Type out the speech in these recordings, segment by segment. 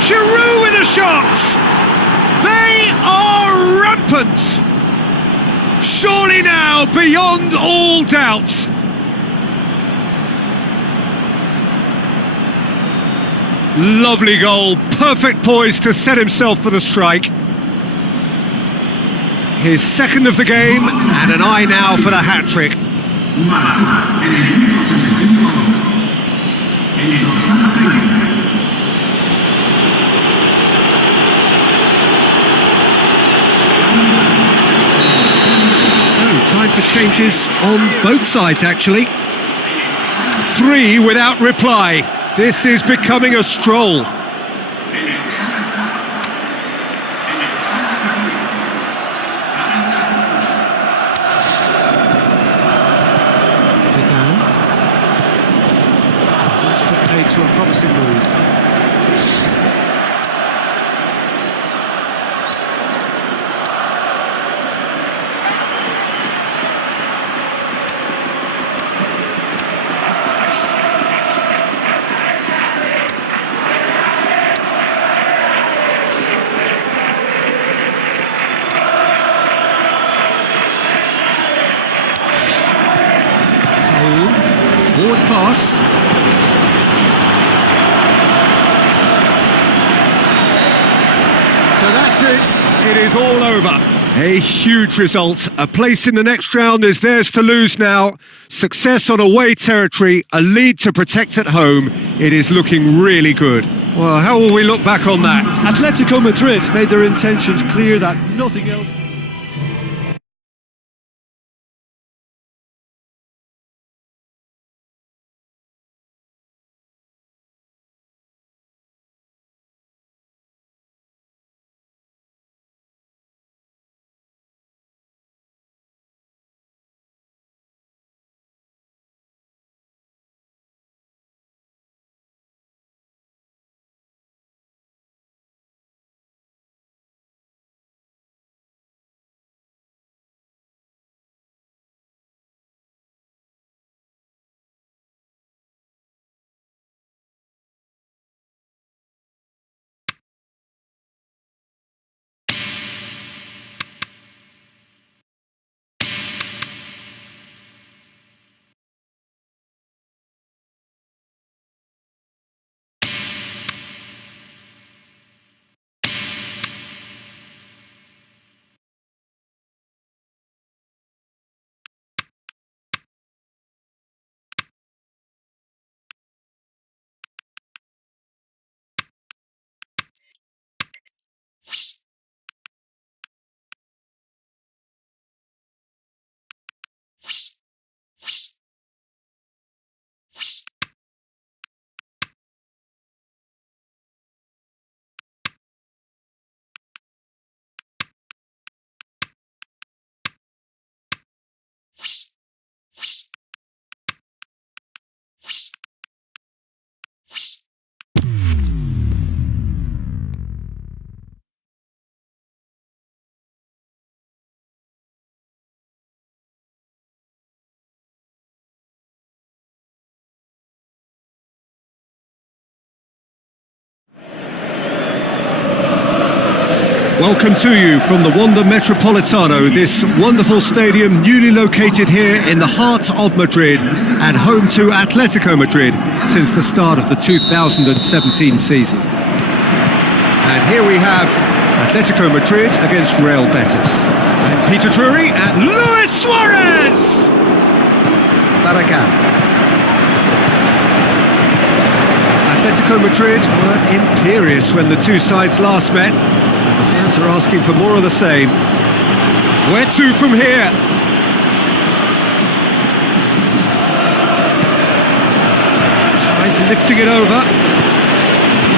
Giroud with a shot! They are rampant! Surely now, beyond all doubt. Lovely goal, perfect poise to set himself for the strike. His second of the game, and an eye now for the hat-trick. So, time for changes on both sides, actually. 3 without reply. This is becoming a stroll. Zidane. That's put paid to a promising move. Forward pass. So that's it. It is all over. A huge result. A place in the next round is theirs to lose now. Success on away territory, a lead to protect at home. It is looking really good. Well, how will we look back on that? Atletico Madrid made their intentions clear that nothing else... Welcome to you from the Wanda Metropolitano, this wonderful stadium newly located here in the heart of Madrid and home to Atletico Madrid since the start of the 2017 season. And here we have Atletico Madrid against Real Betis. And Peter Drury and Luis Suarez! Barragán. Atletico Madrid were imperious when the two sides last met. The fans are asking for more of the same. Where to from here? Tries lifting it over.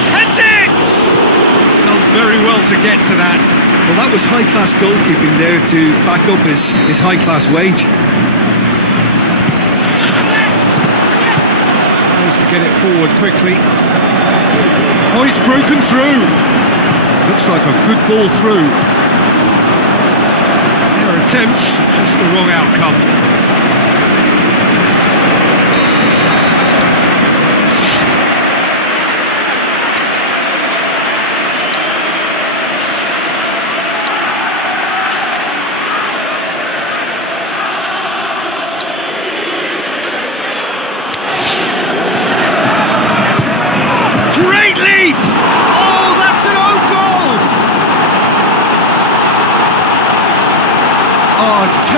Heads it! He's done very well to get to that. Well, that was high-class goalkeeping there to back up his high-class wage. Tries to get it forward quickly. Oh, he's broken through. Looks like a good ball through. Fair attempt, just the wrong outcome.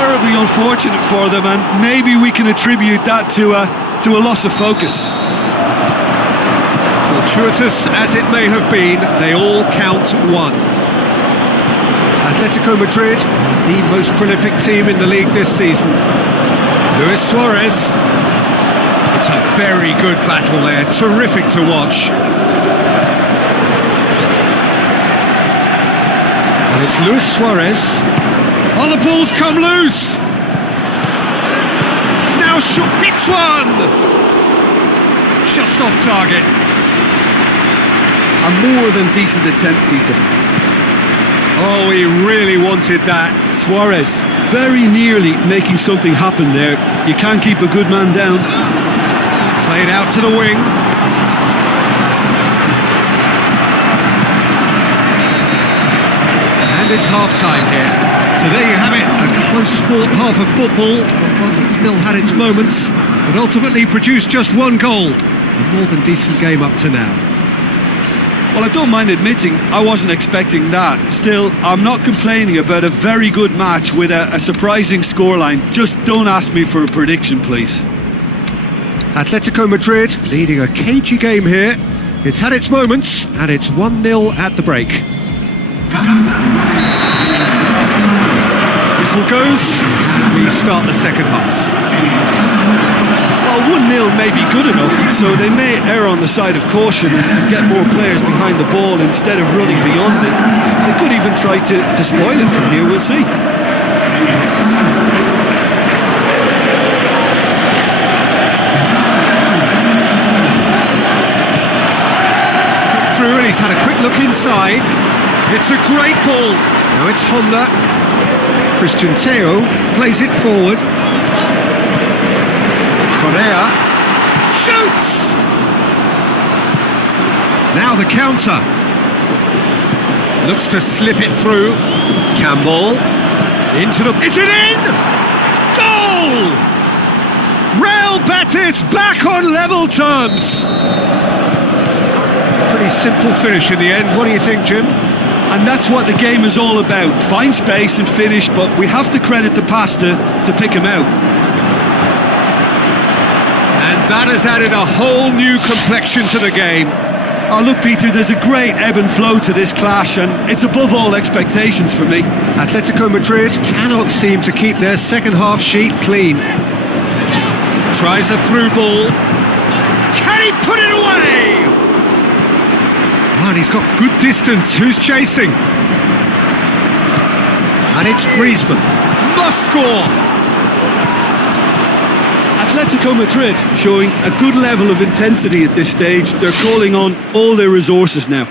terribly unfortunate for them, and maybe we can attribute that to a loss of focus. Fortuitous as it may have been, they all count one. Atletico Madrid are the most prolific team in the league this season. Luis Suarez. It's a very good battle there, terrific to watch. And it's Luis Suarez. Oh, the ball's come loose! Now hits one! Just off target. A more than decent attempt, Peter. Oh, he really wanted that. Suarez very nearly making something happen there. You can't keep a good man down. Played out to the wing. And it's half-time here. So there you have it, a close-fought half of football. One that still had its moments, but ultimately produced just one goal. A more than decent game up to now. Well, I don't mind admitting I wasn't expecting that. Still, I'm not complaining about a very good match with a surprising scoreline. Just don't ask me for a prediction, please. Atletico Madrid leading a cagey game here. It's had its moments, and it's 1-0 at the break. Whistle goes, and we start the second half. Well, 1-0 may be good enough, so they may err on the side of caution and get more players behind the ball instead of running beyond it. They could even try to spoil it from here, we'll see. It's come through and he's had a quick look inside. It's a great ball. Now it's Honda. Christian Teo plays it forward. Correa shoots! Now the counter. Looks to slip it through. Campbell into the... Is it in? Goal! Real Betis back on level terms. Pretty simple finish in the end. What do you think, Jim? And that's what the game is all about. Find space and finish, but we have to credit the pasta to pick him out. And that has added a whole new complexion to the game. Oh, look, Peter, there's a great ebb and flow to this clash, and it's above all expectations for me. Atletico Madrid cannot seem to keep their second half sheet clean. Tries a through ball. Can he put it away? Oh, and he's got good distance. Who's chasing? And it's Griezmann. Must score! Atletico Madrid showing a good level of intensity at this stage. They're calling on all their resources now.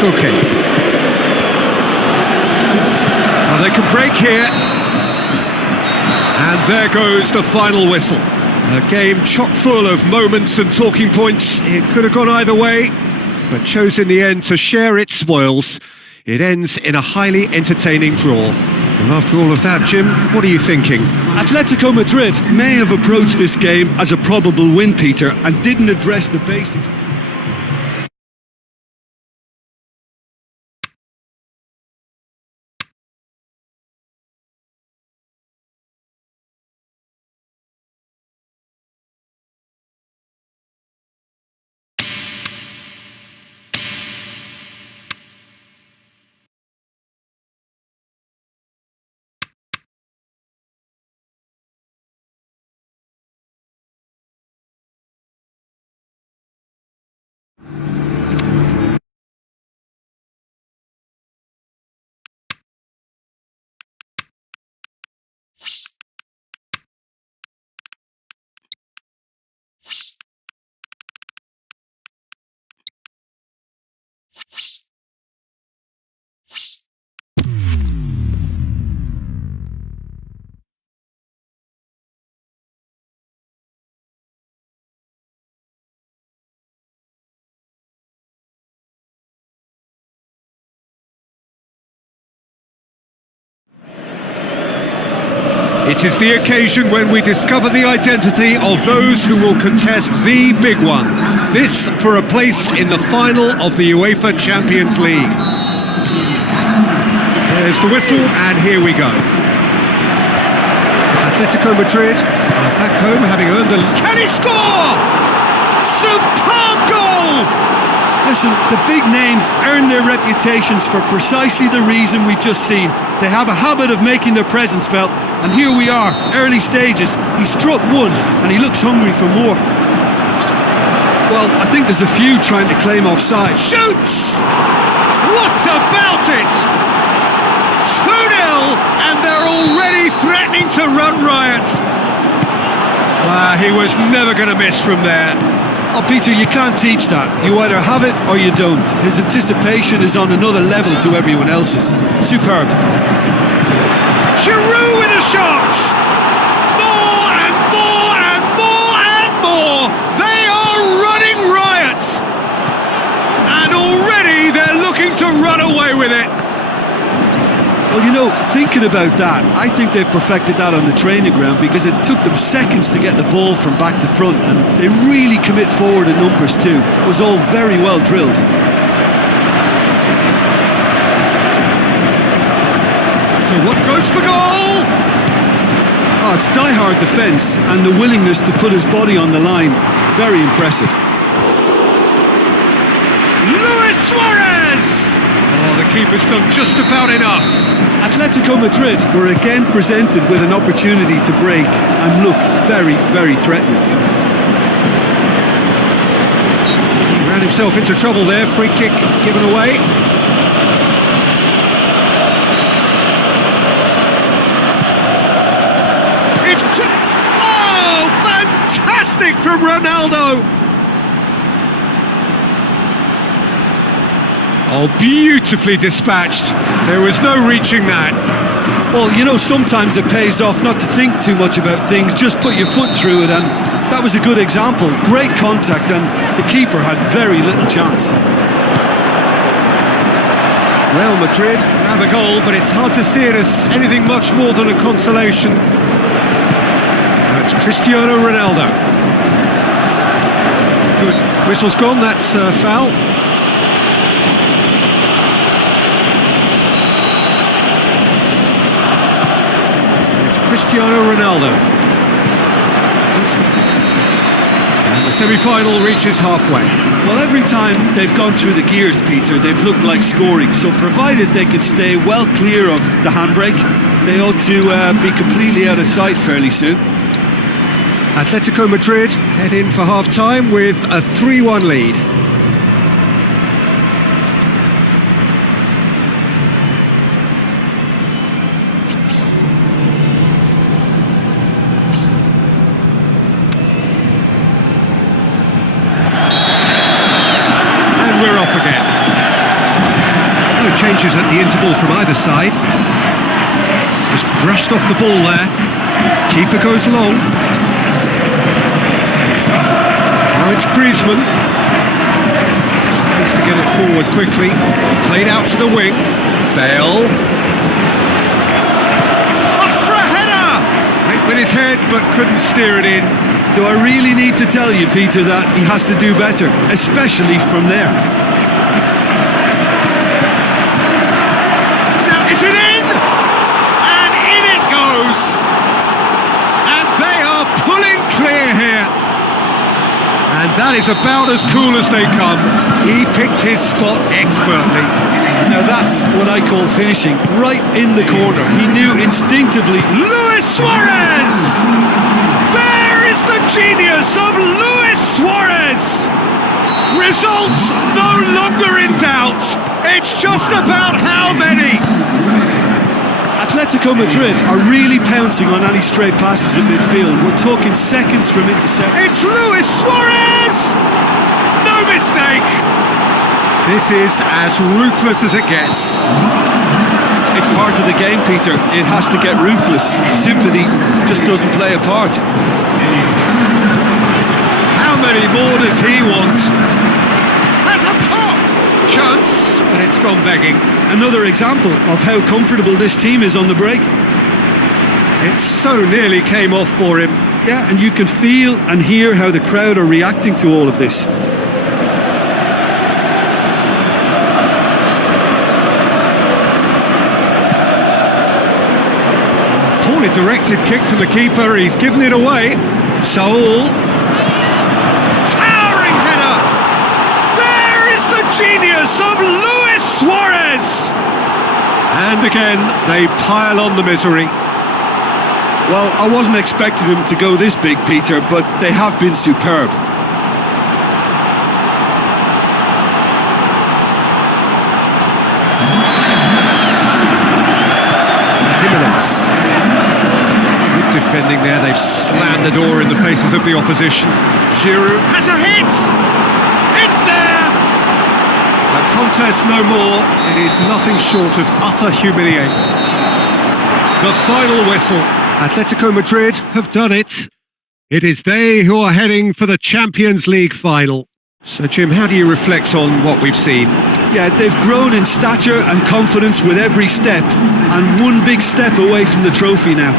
Okay. Well, they can break here. And there goes the final whistle. A game chock full of moments and talking points. It could have gone either way, but chose in the end to share its spoils. It ends in a highly entertaining draw. Well, after all of that, Jim, what are you thinking? Atletico Madrid may have approached this game as a probable win, Peter, and didn't address the basics. It is the occasion when we discover the identity of those who will contest the big one. This for a place in the final of the UEFA Champions League. There's the whistle, and here we go. Atletico Madrid are back home, having earned the... Can he score? Superb goal! Listen, the big names earn their reputations for precisely the reason we've just seen. They have a habit of making their presence felt, and here we are, early stages. He struck one, and he looks hungry for more. Well, I think there's a few trying to claim offside. Shoots! What about it? 2-0, and they're already threatening to run riot. Wow, he was never going to miss from there. Oh, Peter, you can't teach that. You either have it or you don't. His anticipation is on another level to everyone else's. Superb. Giroud with a shot! More and more and more and more! They are running riot! And already they're looking to run away with it. Well, you know, thinking about that, I think they've perfected that on the training ground because it took them seconds to get the ball from back to front, and they really commit forward in numbers too. That was all very well drilled. So what goes for goal? Oh, it's die-hard defence and the willingness to put his body on the line. Very impressive. Luis Suarez! Oh, the keeper's done just about enough. Atletico Madrid were again presented with an opportunity to break and look very, very threatening. He ran himself into trouble there, free kick given away. It's... Oh, fantastic from Ronaldo! Oh, beautifully dispatched. There was no reaching that. Well, you know, sometimes it pays off not to think too much about things, just put your foot through it, and that was a good example. Great contact, and the keeper had very little chance. Real Madrid have a goal, but it's hard to see it as anything much more than a consolation. And it's Cristiano Ronaldo. Good. Whistle's gone, that's foul. Cristiano Ronaldo. And the semi-final reaches halfway. Well, every time they've gone through the gears, Peter, they've looked like scoring. So provided they can stay well clear of the handbrake, they ought to be completely out of sight fairly soon. Atletico Madrid head in for half-time with a 3-1 lead. Changes at the interval from either side. Just brushed off the ball there. Keeper goes long. Now it's Griezmann. Tries to get it forward quickly. Played out to the wing. Bale. Up for a header! Went with his head but couldn't steer it in. Do I really need to tell you, Peter, that he has to do better, especially from there? And that is about as cool as they come. He picked his spot expertly. Now that's what I call finishing, right in the corner. He knew instinctively. Luis Suarez! There is the genius of Luis Suarez! Results no longer in doubt. It's just about how many. Atletico Madrid are really pouncing on any stray passes in midfield. We're talking seconds from intercept. It's Luis Suarez! No mistake! This is as ruthless as it gets. It's part of the game, Peter. It has to get ruthless. Sympathy just doesn't play a part. How many more does he want? Has a pop! Chance, but it's gone begging. Another example of how comfortable this team is on the break. It so nearly came off for him. Yeah, and you can feel and hear how the crowd are reacting to all of this. Poorly directed kick from the keeper, he's given it away. Saul. Towering header! There is the genius of Luis Suarez! And again, they pile on the misery. Well, I wasn't expecting them to go this big, Peter, but they have been superb. Jimenez. Good defending there, they've slammed the door in the faces of the opposition. Giroud has a hit! It's there! A contest no more, it is nothing short of utter humiliation. The final whistle. Atletico Madrid have done it. It is they who are heading for the Champions League final. So, Jim, how do you reflect on what we've seen? Yeah, they've grown in stature and confidence with every step, and one big step away from the trophy now.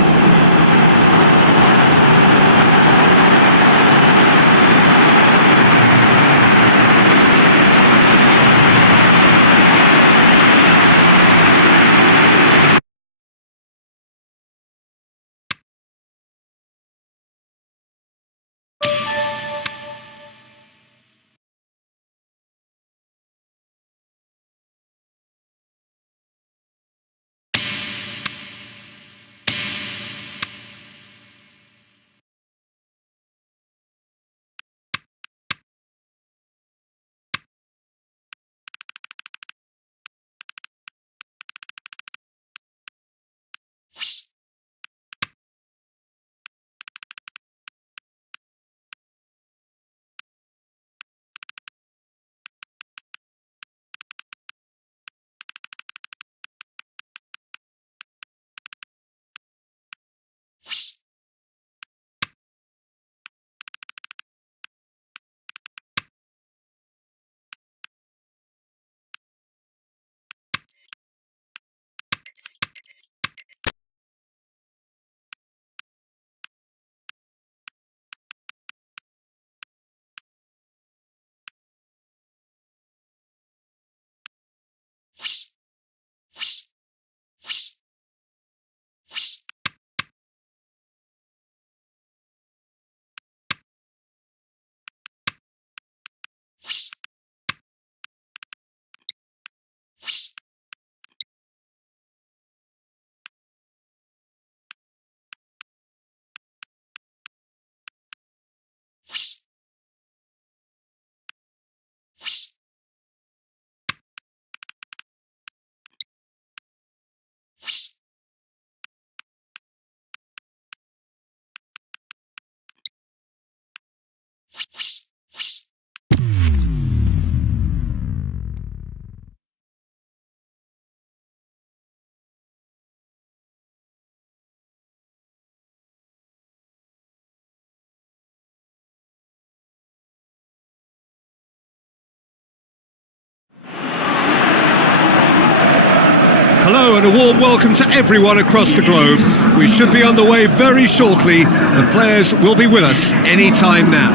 Hello and a warm welcome to everyone across the globe. We should be on the way very shortly. The players will be with us any time now.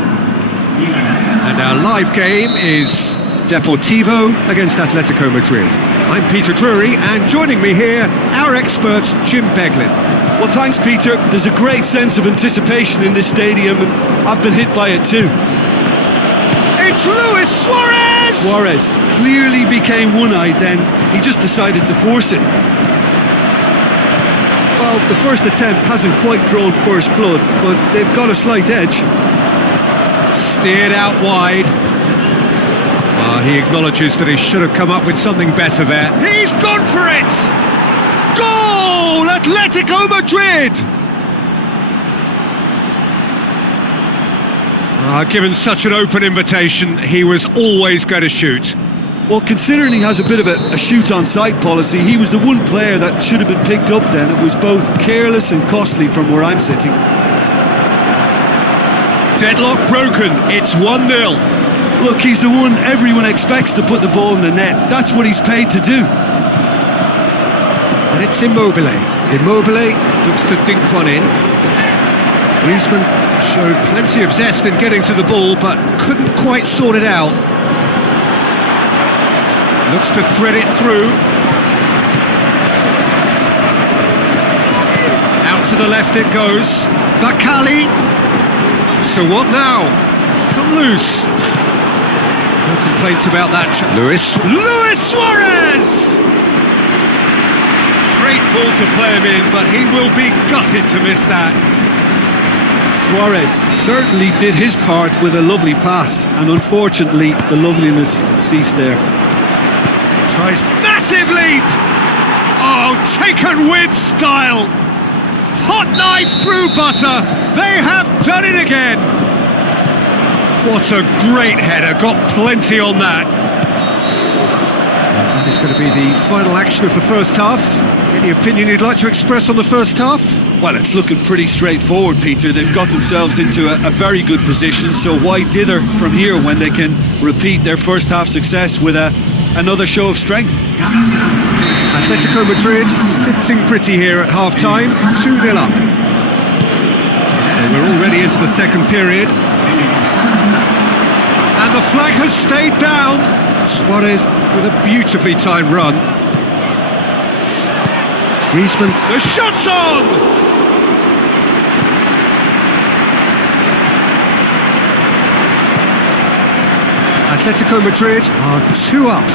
And our live game is Deportivo against Atletico Madrid. I'm Peter Drury, and joining me here, our expert Jim Beglin. Well, thanks, Peter. There's a great sense of anticipation in this stadium, and I've been hit by it too. It's Luis Suarez! Suarez clearly became one-eyed then. He just decided to force it. Well, the first attempt hasn't quite drawn first blood, but they've got a slight edge. Steered out wide. He acknowledges that he should have come up with something better there. He's gone for it! Goal! Atletico Madrid! Given such an open invitation, he was always going to shoot. Well, considering he has a bit of a shoot-on-sight policy, he was the one player that should have been picked up then. It was both careless and costly from where I'm sitting. Deadlock broken, it's 1-0. Look, he's the one everyone expects to put the ball in the net. That's what he's paid to do. And it's Immobile. Immobile looks to dink one in. Griezmann showed plenty of zest in getting to the ball, but couldn't quite sort it out. Looks to thread it through. Out to the left it goes. Bakali. So what now? It's come loose. No complaints about that. Luis Suarez! Great ball to play him in, but he will be gutted to miss that. Suarez certainly did his part with a lovely pass, and unfortunately the loveliness ceased there. Tries massive leap! Oh, taken with style! Hot knife through butter! They have done it again! What a great header, got plenty on that. That is going to be the final action of the first half. Any opinion you'd like to express on the first half? Well, it's looking pretty straightforward, Peter. They've got themselves into a very good position, so why dither from here when they can repeat their first half success with another show of strength? Atletico Madrid sitting pretty here at half-time, 2-0 up. And we're already into the second period. And the flag has stayed down. Suarez with a beautifully timed run. Griezmann, the shot's on! Atletico Madrid are 2 up.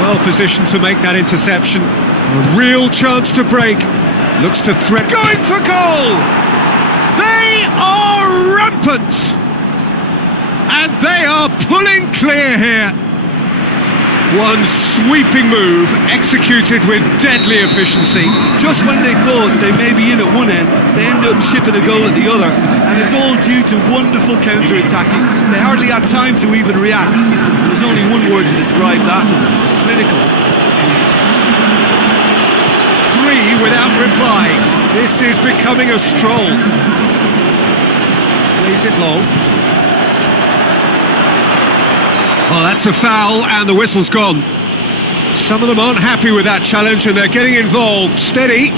Well positioned to make that interception. A real chance to break. Looks to threat. Going for goal! They are rampant! And they are pulling clear here. One sweeping move, executed with deadly efficiency. Just when they thought they may be in at one end, they end up shipping a goal at the other, and it's all due to wonderful counter-attacking. They hardly had time to even react. There's only one word to describe that: clinical. 3 without reply. This is becoming a stroll. Plays it long. Oh, that's a foul, and the whistle's gone. Some of them aren't happy with that challenge, and they're getting involved. Steady.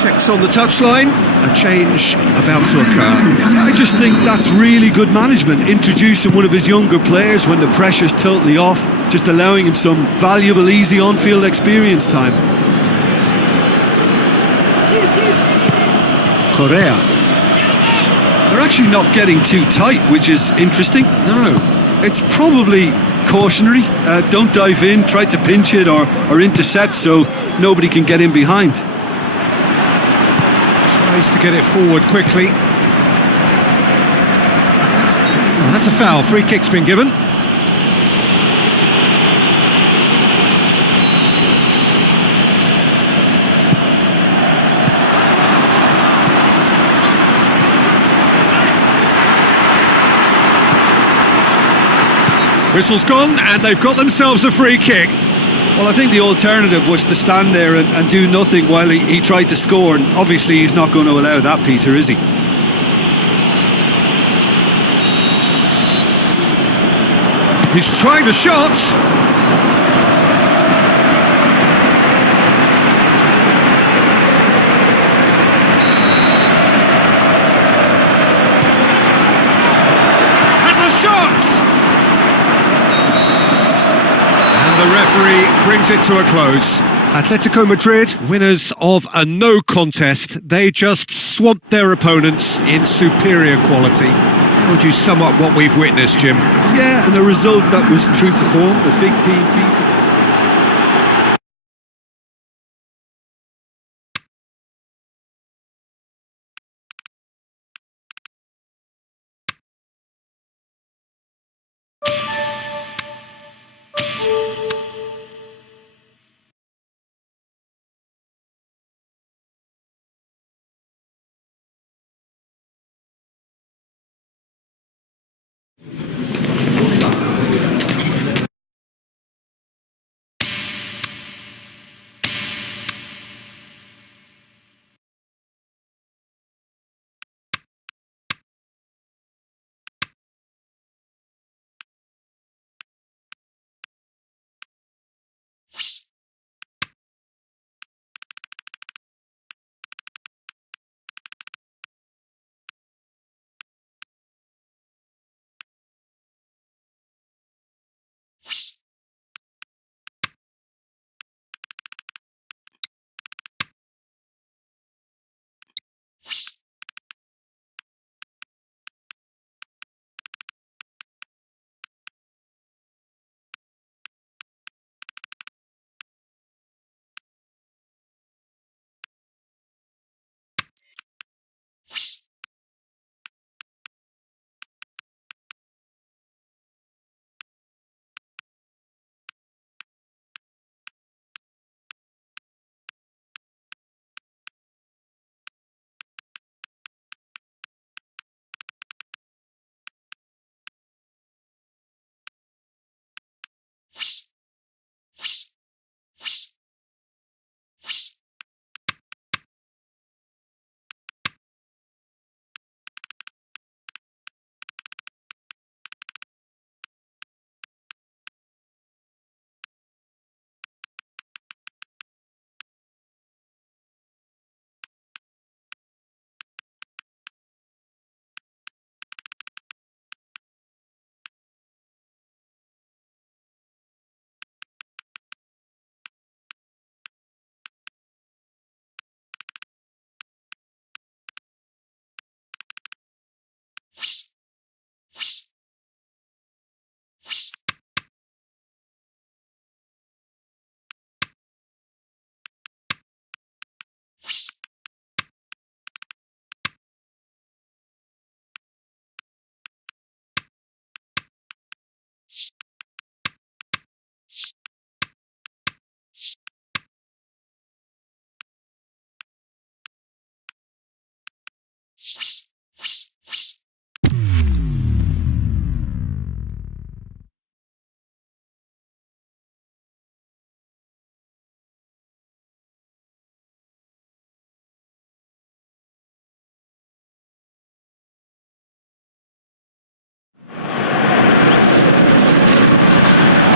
Checks on the touchline, a change about to occur. I just think that's really good management, introducing one of his younger players when the pressure's totally off, just allowing him some valuable, easy on-field experience time. Correa. They're actually not getting too tight, which is interesting. No. It's probably cautionary. Don't dive in, try to pinch it or intercept so nobody can get in behind. Tries to get it forward quickly. Oh, that's a foul. Free kick's been given. Whistle's gone, and they've got themselves a free kick. Well, I think the alternative was to stand there and do nothing while he tried to score, and obviously he's not going to allow that, Peter, is he? He's trying the shot. Has a shot! The referee brings it to a close. Atletico Madrid, winners of a no contest. They just swamped their opponents in superior quality. How would you sum up what we've witnessed, Jim? Yeah, and a result that was true to form. The big team beat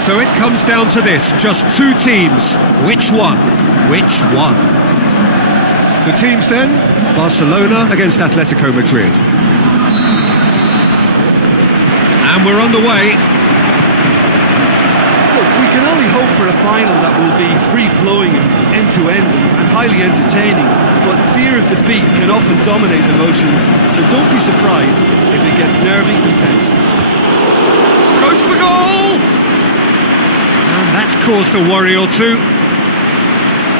So it comes down to this, just two teams. Which one? Which one? The teams then, Barcelona against Atletico Madrid. And we're on the way. Look, we can only hope for a final that will be free-flowing and end-to-end and highly entertaining, but fear of defeat can often dominate emotions, so don't be surprised if it gets nervy and tense. Goes for goal! And that's caused a worry or two.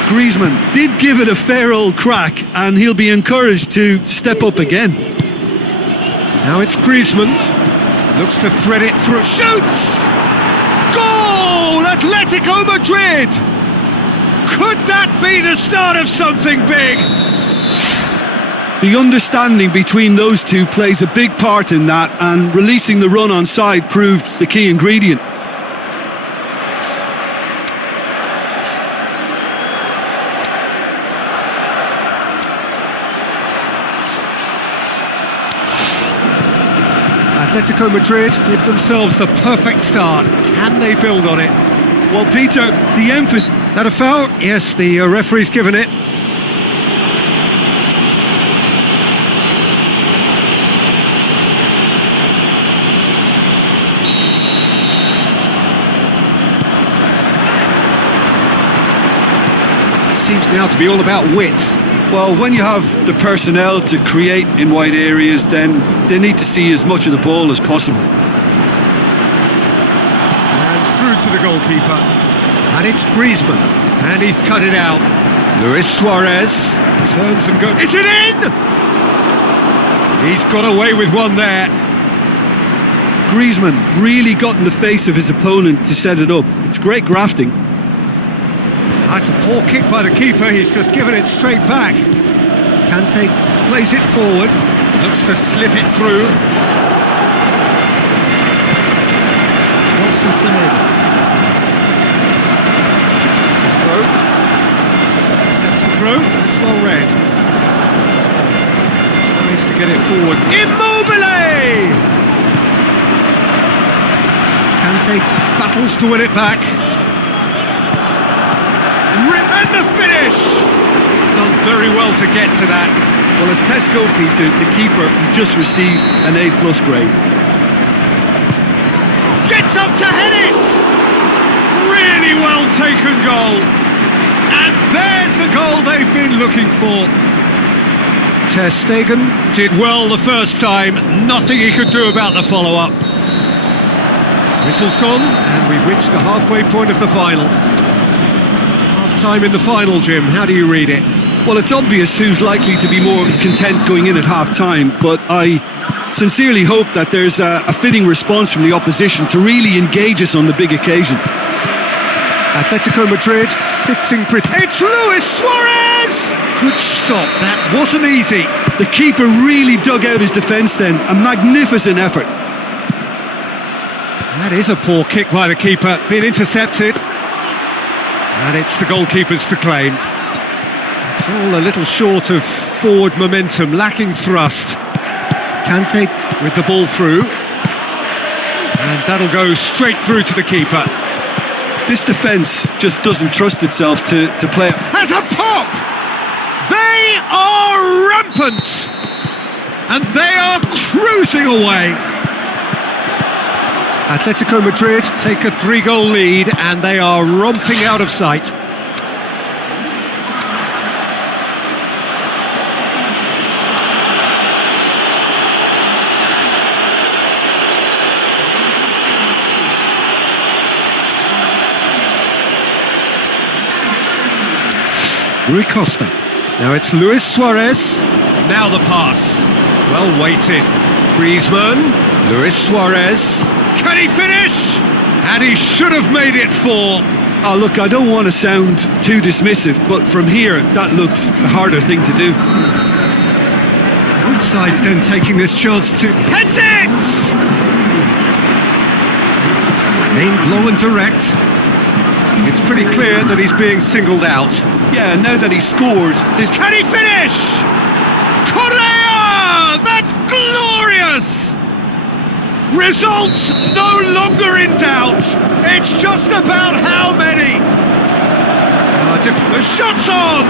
Griezmann did give it a fair old crack, and he'll be encouraged to step up again. Now it's Griezmann. Looks to thread it through. Shoots! Goal! Atletico Madrid! Could that be the start of something big? The understanding between those two plays a big part in that, and releasing the run on side proved the key ingredient. Atletico Madrid give themselves the perfect start. Can they build on it? Well, Peter, the emphasis... Is that a foul? Yes, the referee's given it. Seems now to be all about width. Well, when you have the personnel to create in wide areas, then they need to see as much of the ball as possible. And through to the goalkeeper. And it's Griezmann. And he's cut it out. Luis Suarez turns and goes. Is it in? He's got away with one there. Griezmann really got in the face of his opponent to set it up. It's great grafting. That's a poor kick by the keeper. He's just given it straight back. Kante plays it forward. Looks to slip it through. Nelson Semedo. It's a throw. Intercepts the throw. That's well read. Tries to get it forward. Immobile! Kante battles to win it back. And the finish! He's done very well to get to that. Well, as Tesco, Peter, the keeper has just received an A+ grade. Gets up to head it! Really well taken goal. And there's the goal they've been looking for. Ter Stegen did well the first time. Nothing he could do about the follow-up. Whistle's gone, and we've reached the halfway point of the final. Half-time in the final, Jim. How do you read it? Well, it's obvious who's likely to be more content going in at half-time, but I sincerely hope that there's a fitting response from the opposition to really engage us on the big occasion. Atletico Madrid sitting pretty. It's Luis Suarez! Good stop. That wasn't easy. The keeper really dug out his defence then. A magnificent effort. That is a poor kick by the keeper. Been intercepted. And it's the goalkeeper's to claim. It's all a little short of forward momentum, lacking thrust. Kante with the ball through. And that'll go straight through to the keeper. This defence just doesn't trust itself to play. Has a pop! They are rampant! And they are cruising away. Atletico Madrid take a 3-goal lead and they are romping out of sight. Rui Costa. Now it's Luis Suarez. Now the pass. Well weighted. Griezmann. Luis Suarez. Can he finish? And he should have made it 4. Oh, look, I don't want to sound too dismissive, but from here, that looked the harder thing to do. Both sides then taking this chance to heads it! Aimed long and direct. It's pretty clear that he's being singled out. Yeah, now that he's scored, this... Can he finish? Correa! That's glorious! Result no longer in doubt. It's just about how many. The shot's on!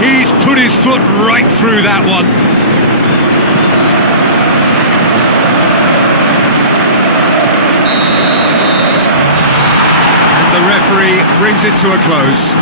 He's put his foot right through that one. And the referee brings it to a close.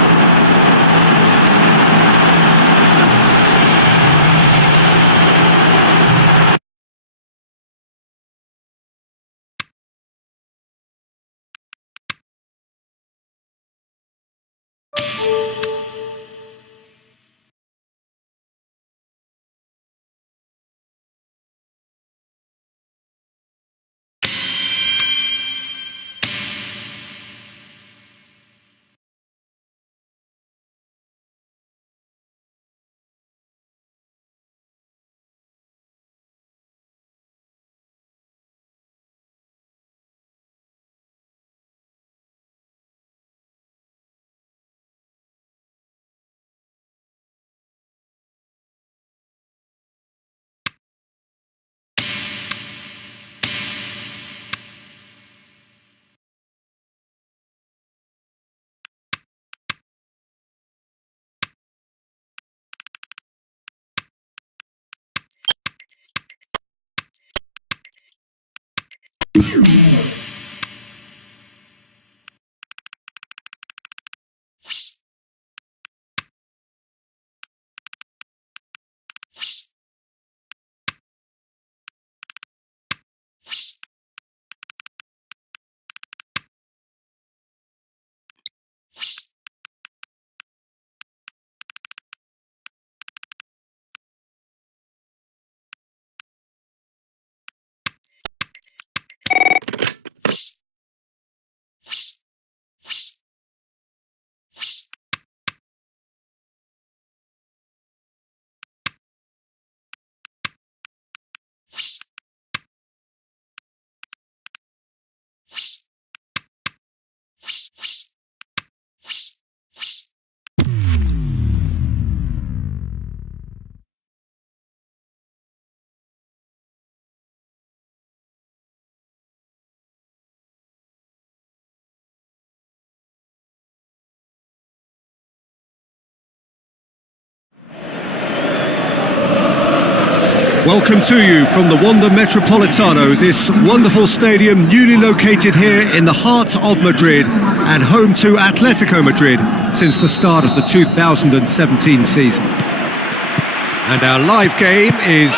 Welcome to you from the Wanda Metropolitano, this wonderful stadium newly located here in the heart of Madrid and home to Atletico Madrid since the start of the 2017 season. And our live game is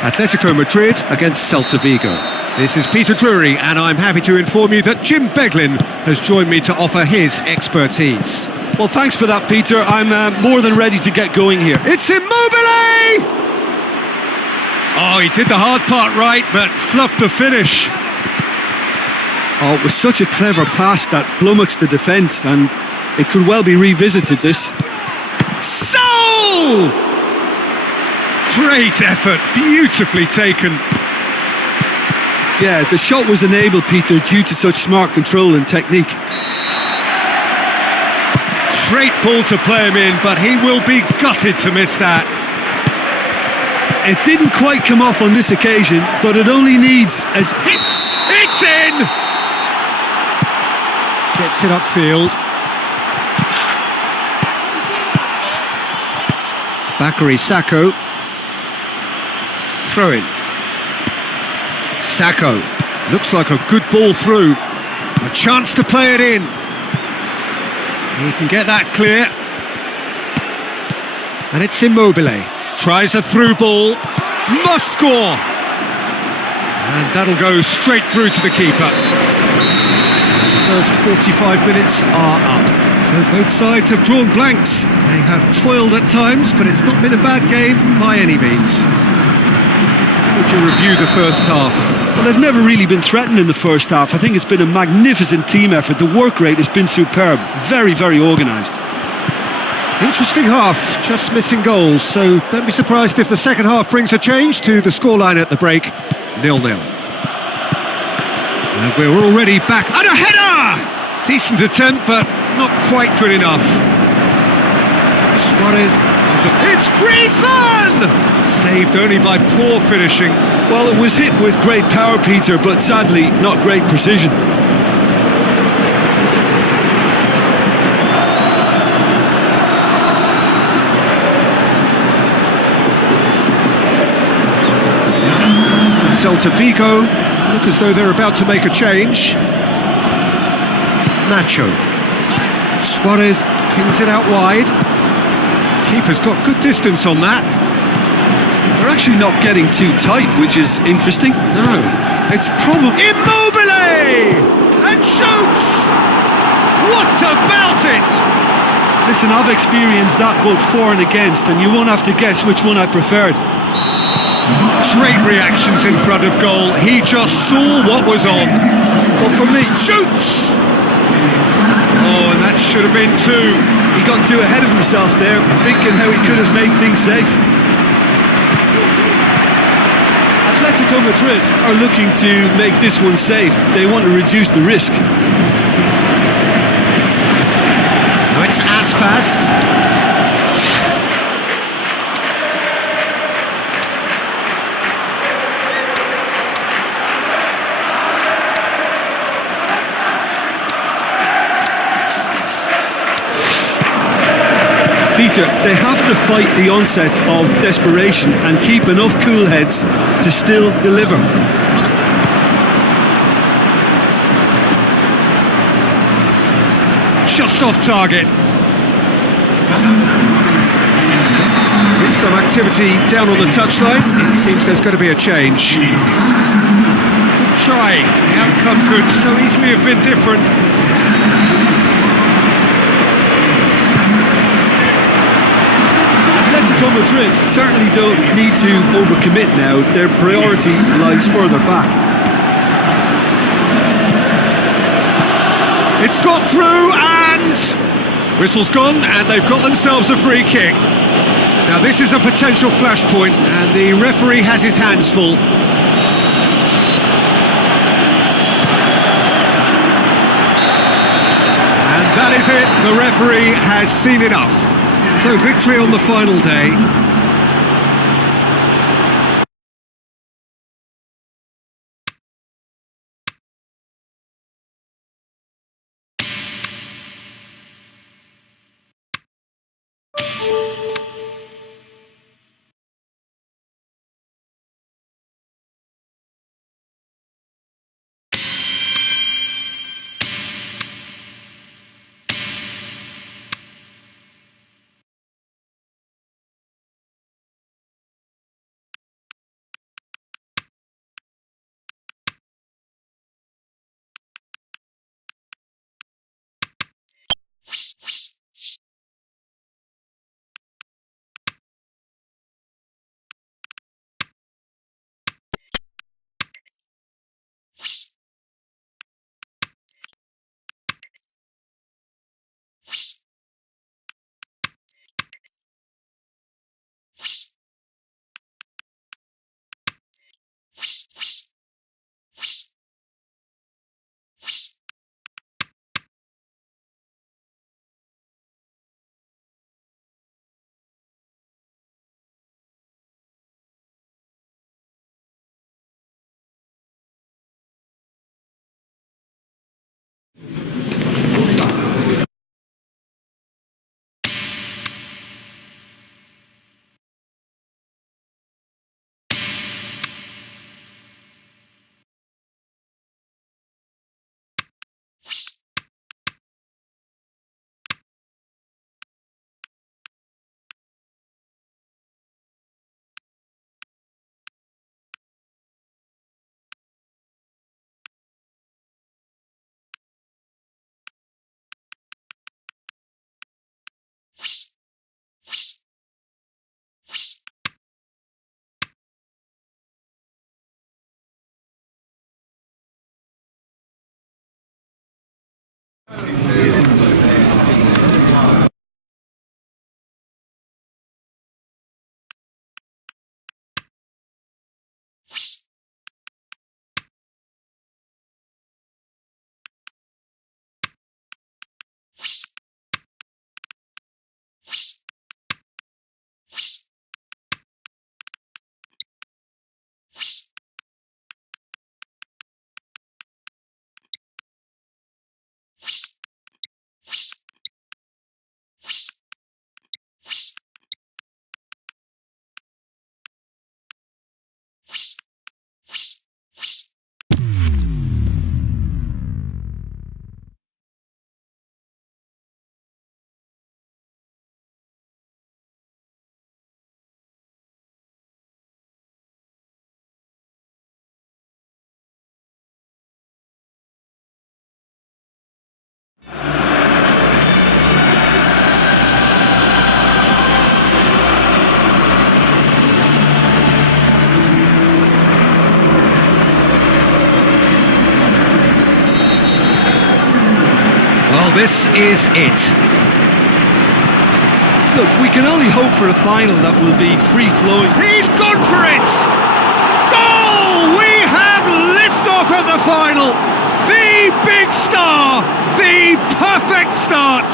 Atletico Madrid against Celta Vigo. This is Peter Drury, and I'm happy to inform you that Jim Beglin has joined me to offer his expertise. Well, thanks for that, Peter. I'm more than ready to get going here. It's Immobile! Oh, he did the hard part right, but fluffed the finish. Oh, it was such a clever pass that flummoxed the defence, and it could well be revisited, this. Soul! Great effort, beautifully taken. Yeah, the shot was enabled, Peter, due to such smart control and technique. Great ball to play him in, but he will be gutted to miss that. It didn't quite come off on this occasion, but it only needs a... It's in! Gets it upfield. Bakary Sacco. Throw in. Sacco. Looks like a good ball through. A chance to play it in. He can get that clear. And it's Immobile. Tries a through ball. Must score. And that'll go straight through to the keeper. First 45 minutes are up. So both sides have drawn blanks. They have toiled at times, but it's not been a bad game by any means. How would you review the first half? Well, they've never really been threatened in the first half. I think it's been a magnificent team effort. The work rate has been superb. Very, very organised. Interesting half, just missing goals, so don't be surprised if the second half brings a change to the scoreline at the break, 0-0. And we're already back, and a header! Decent attempt, but not quite good enough. Suarez, it's Griezmann! Saved only by poor finishing. Well, it was hit with great power, Peter, but sadly, not great precision. Celta Vigo look as though they're about to make a change. Nacho. Suarez pings it out wide. Keeper's got good distance on that. They're actually not getting too tight, which is interesting. No. It's probably... Immobile! And shoots! What about it? Listen, I've experienced that both for and against, and you won't have to guess which one I preferred. Great reactions in front of goal. He just saw what was on. Well, for me, Shoots! Oh, and that should have been two. he got too ahead of himself there, thinking how he could have made things safe. Atletico Madrid are looking to make this one safe. They want to reduce the risk. Now it's Aspas. Peter, they have to fight the onset of desperation and keep enough cool heads to still deliver. Just off target. There's some activity down on the touchline. It seems there's going to be a change. Good try. The outcome could so easily have been different. Atletico Madrid certainly don't need to overcommit now. Their priority lies further back. It's got through and... Whistle's gone and they've got themselves a free kick. Now this is a potential flashpoint and the referee has his hands full. And that is it. The referee has seen enough. So victory on the final day. Well, this is it. Look, we can only hope for a final that will be free-flowing. He's gone for it! Goal! We have liftoff at the final! The big star! The perfect start!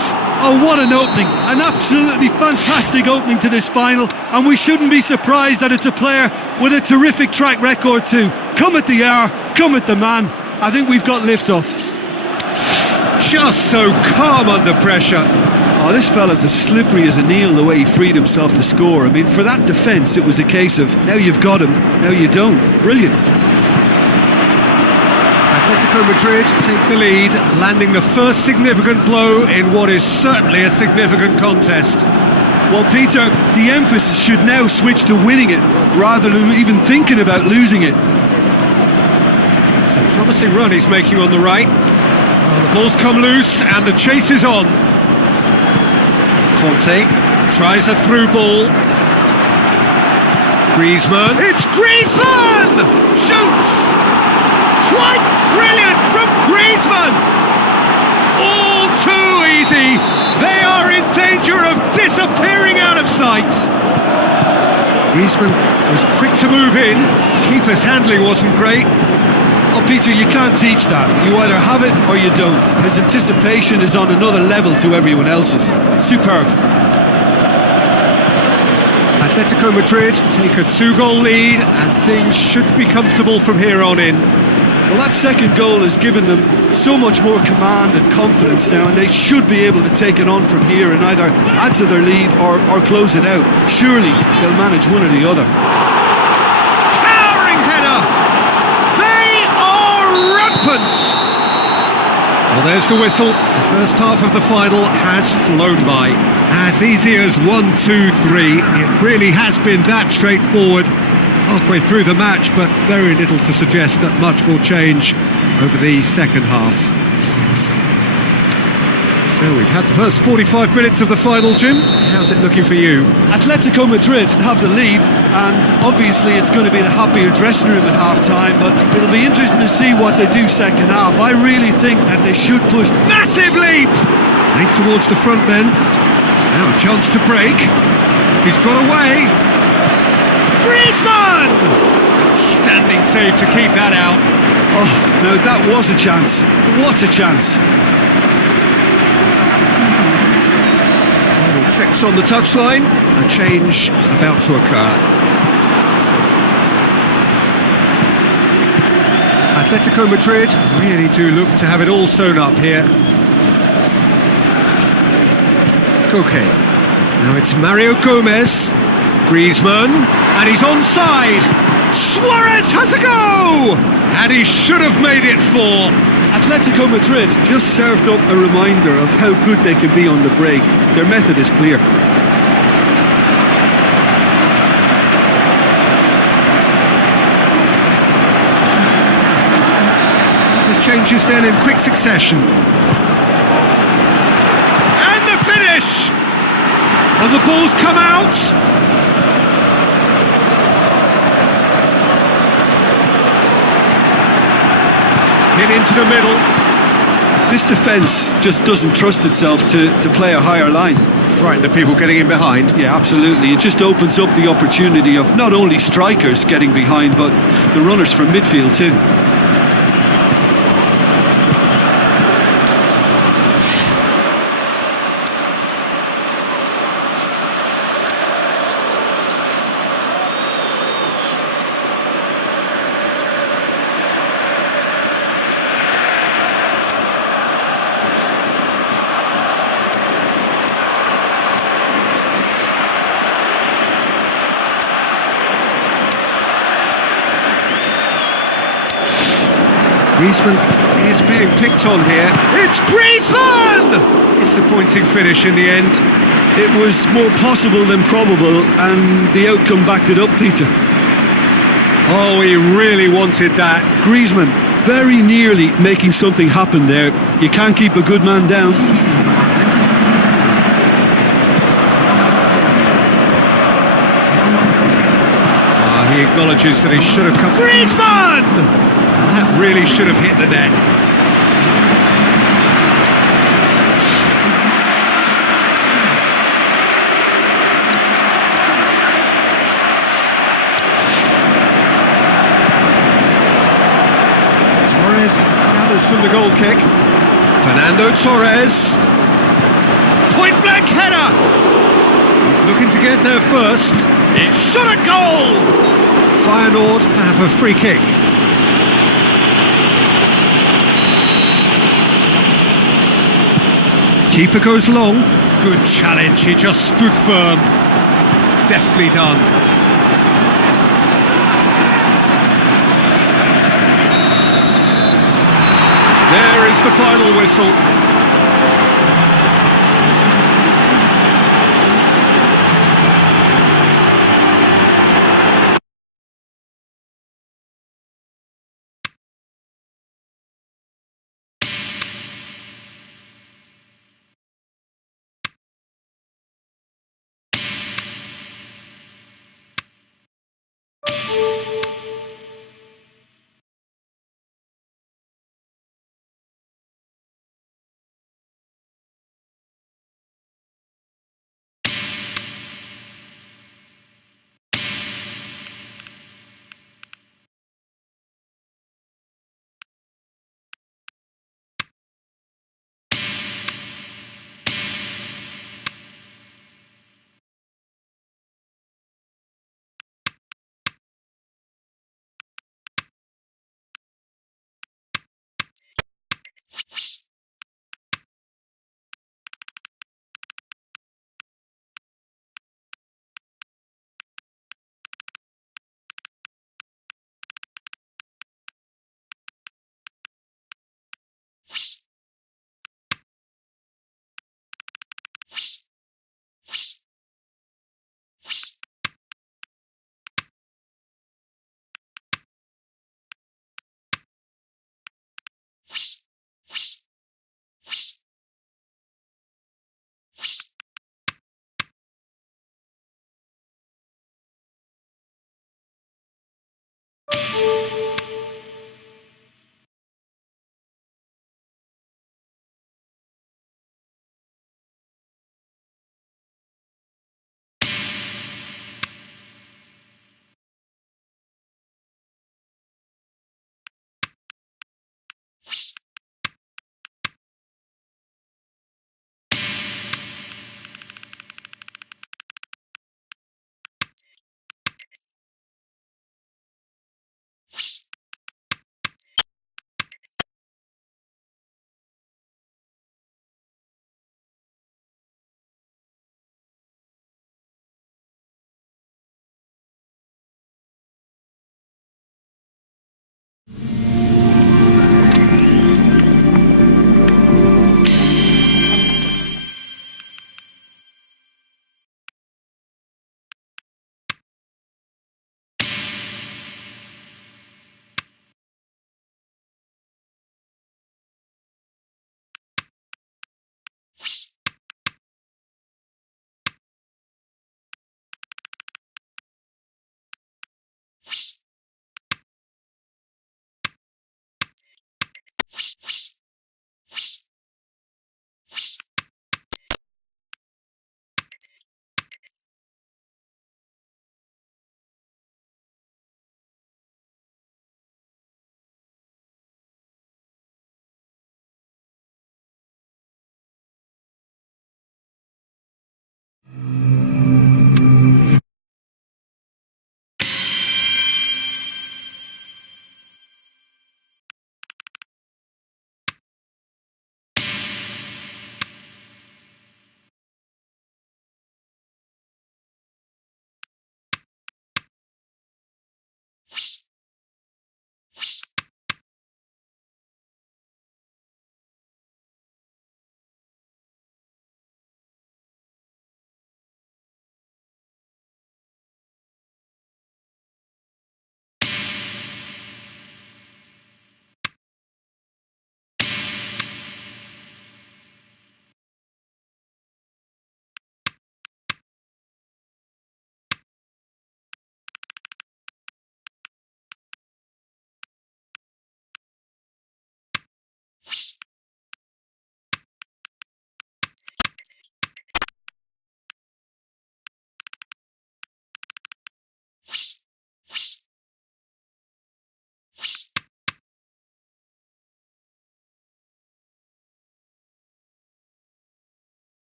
Oh, what an opening. An absolutely fantastic opening to this final, and we shouldn't be surprised that it's a player with a terrific track record too. Come at the hour, come at the man. I think we've got liftoff. Just so calm under pressure. Oh, this fella's as slippery as an eel the way he freed himself to score. I mean, for that defence, it was a case of now you've got him, now you don't. Brilliant. Atletico Madrid take the lead, landing the first significant blow in what is certainly a significant contest. Well, Peter, the emphasis should now switch to winning it, rather than even thinking about losing it. It's a promising run he's making on the right. Well, the ball's come loose and the chase is on. Conte tries a through ball. Griezmann. It's Griezmann! Shoots! Quite brilliant from Griezmann! All too easy. They are in danger of disappearing out of sight. Griezmann was quick to move in. Keeper's handling wasn't great. Oh, Peter, you can't teach that. You either have it or you don't. His anticipation is on another level to everyone else's. Superb. Atletico Madrid take a 2-goal lead and things should be comfortable from here on in. Well, that second goal has given them so much more command and confidence now, and they should be able to take it on from here and either add to their lead or close it out. Surely they'll manage one or the other. Well, there's the whistle. The first half of the final has flown by. As easy as 1, 2, 3. It really has been that straightforward halfway through the match, but very little to suggest that much will change over the second half. So we've had the first 45 minutes of the final, Jim. How's it looking for you? Atletico Madrid have the lead, and obviously it's going to be the happier dressing room at half-time, but it'll be interesting to see what they do second half. I really think that they should push. Massive leap! Played towards the front men. Now a chance to break. He's got away. Griezmann! Standing save to keep that out. Oh, no, that was a chance. What a chance. Checks on the touchline, a change about to occur. Atletico Madrid really do look to have it all sewn up here. Koke. Now it's Mario Gomez. Griezmann, and he's onside. Suarez has a go! And he should have made it 4. Atletico Madrid just served up a reminder of how good they can be on the break. Their method is clear. The changes then in quick succession. And the finish! And the ball's come out! Hit into the middle. This defence just doesn't trust itself to play a higher line. Frightened of people getting in behind. Yeah, absolutely. It just opens up the opportunity of not only strikers getting behind, but the runners from midfield too. Griezmann is being picked on here. It's Griezmann! Disappointing finish in the end. It was more possible than probable, and the outcome backed it up, Peter. Oh, he really wanted that. Griezmann very nearly making something happen there. You can't keep a good man down. He acknowledges that he should have come. Griezmann! That really should have hit the net. Torres gathers from the goal kick. Fernando Torres. Point blank header. He's looking to get there first. It's shot at goal. Feyenoord have a free kick. Keeper goes long. Good challenge, he just stood firm. Deftly done. There is the final whistle.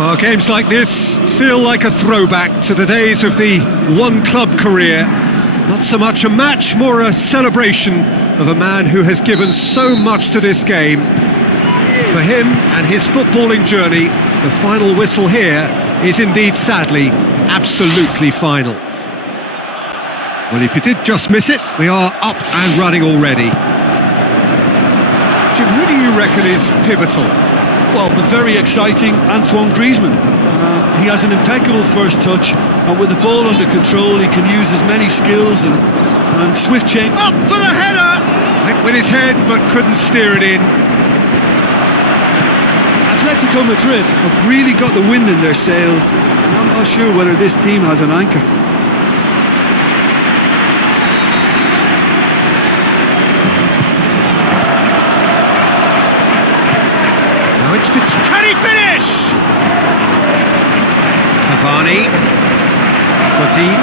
Well, games like this feel like a throwback to the days of the one-club career. Not so much a match, more a celebration of a man who has given so much to this game. For him and his footballing journey, the final whistle here is indeed, sadly, absolutely final. Well, if you did just miss it, we are up and running already. Jim, who do you reckon is pivotal? Well, the very exciting Antoine Griezmann. He has an impeccable first touch, and with the ball under control, he can use his many skills and swift change. Up for the header! Went with his head, but couldn't steer it in. Atletico Madrid have really got the wind in their sails, and I'm not sure whether this team has an anchor. Now it's can he finish? Cavani, Godin,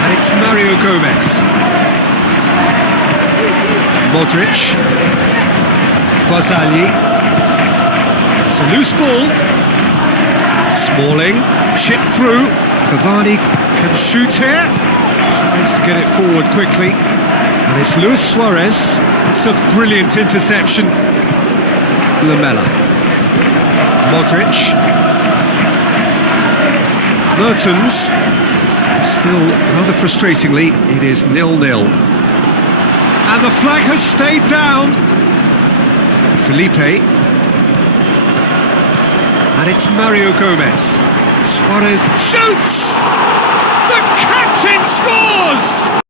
and it's Mario Gomez. Modric, Barzagli. It's a loose ball. Smalling, chipped through. Cavani can shoot here. Tries to get it forward quickly. And it's Luis Suarez. It's a brilliant interception. Lamela. Modric. Mertens. Still, rather frustratingly, it is 0-0. And the flag has stayed down. Felipe. And it's Mario Gomez. Suarez shoots! The captain scores!